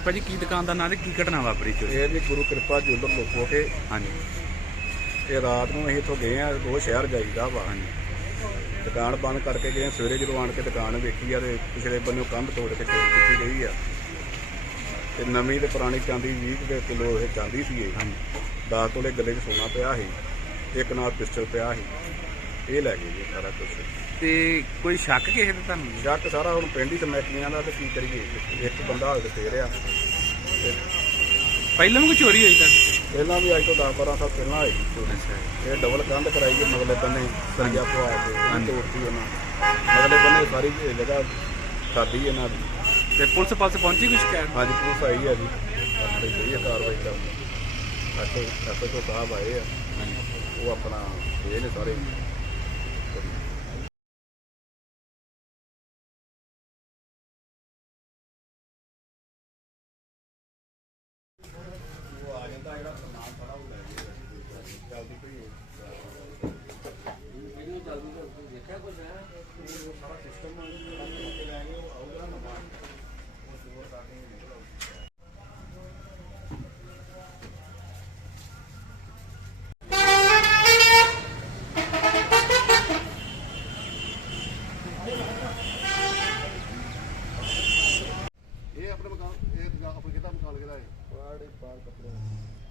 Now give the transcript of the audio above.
ਭਾਜੀ ਕੀ ਦੁਕਾਨ ਦਾ ਨਾਂ ਤੇ ਕੀ ਘਟਨਾ ਵਾਪਰੀ ਚੋਰੀ ਇਹ ਜੀ ਗੁਰੂ ਕਿਰਪਾ ਜੁਲਰ ਲੋਕੋ ਕੇ ਹਾਂਜੀ। ਇਹ ਰਾਤ ਨੂੰ ਅਸੀਂ ਇੱਥੋਂ ਗਏ ਆ ਉਹ ਸ਼ਹਿਰ ਜਾਈਦਾ ਵਾ। ਹਾਂਜੀ। ਦੁਕਾਨ ਬੰਦ ਕਰਕੇ ਗਏ ਸਵੇਰੇ ਜਦੋਂ ਆਣ ਕੇ ਦੁਕਾਨ ਵੇਖੀ ਆ ਤੇ ਪਿਛਲੇ ਬੰਨੋਂ ਕੰਧ ਤੋੜ ਕੇ ਚੋਰੀ ਕੀਤੀ ਗਈ ਆ। ਤੇ ਨਵੀਂ ਤੇ ਪੁਰਾਣੀ ਚਾਂਦੀ 20 ਕੁ ਕਿਲੋ ਇਹ ਚਾਂਦੀ ਸੀ ਇਹ। ਹਾਂਜੀ। 10 ਤੋਲੇ ਗੱਲੇ 'ਚ ਸੋਨਾ ਪਿਆ ਸੀ ਇੱਕ ਨਾਲ ਪਿਸਟਲ ਪਿਆ ਸੀ। ਇਹ ਲੈ ਗਏ ਜੀ ਸਾਰਾ ਕੁਝ ਤੇ ਕੋਈ ਸ਼ੱਕ ਕਿਸੇ ਤੇ ਤੁਹਾਨੂੰ? ਜੱਟ ਸਾਰਾ ਹੁਣ ਪਿੰਡ ਹੀ ਸਮੈਕੀਆਂ ਦਾ ਤੇ ਕੀ ਕਰੀਏ ਇੱਕ ਬੰਦਾ ਫੇਰ ਆ ਤੇ ਪਹਿਲਾਂ ਵੀ ਕੋਈ ਚੋਰੀ ਹੋਈ ਤਾਂ? ਪਹਿਲਾਂ ਵੀ ਅੱਜ ਤੋਂ 10 12 ਸਾਲ ਪਹਿਲਾਂ ਆਈ ਸੀ ਚੋਰੀ। ਇਹ ਡਬਲ ਕੰਧ ਕਰਾਈ ਹੈ ਮਗਲੇ ਬੰਨੇ ਸਰੀਆ ਪਵਾ ਕੇ ਹਾਂ ਤੋੜਤੀ ਉਹਨਾਂ। ਮਗਲੇ ਬੰਨੇ ਸਾਰੀ ਜਗ੍ਹਾ ਸਾਡੀ ਇਹਨਾਂ ਦੀ। ਤੇ ਪੁਲਿਸ ਪਾਸ ਪਹੁੰਚੀ ਕੋਈ ਸ਼ਿਕਾਇਤ? ਹਾਂਜੀ ਪੁਲਿਸ ਆਈ ਹੈ ਜੀ। ਆਪਣੀ ਜਿਹੜੀ ਕਾਰਵਾਈ ਕਰਨ ਅੱਛੇ ਅੱਛੇ ਸਾਹਿਬ ਆਏ ਆ। ਉਹ ਆਪਣਾ ਇਹ ਨੇ ਸਾਰੇ। করি ਆਪਾਂ ਕਿਹਦਾ ਮਕਾਨ ਕਿਹਦਾ ਹੈ ਪੁਰਾਣੇ ਪਾਲ ਕੱਪੜੇ।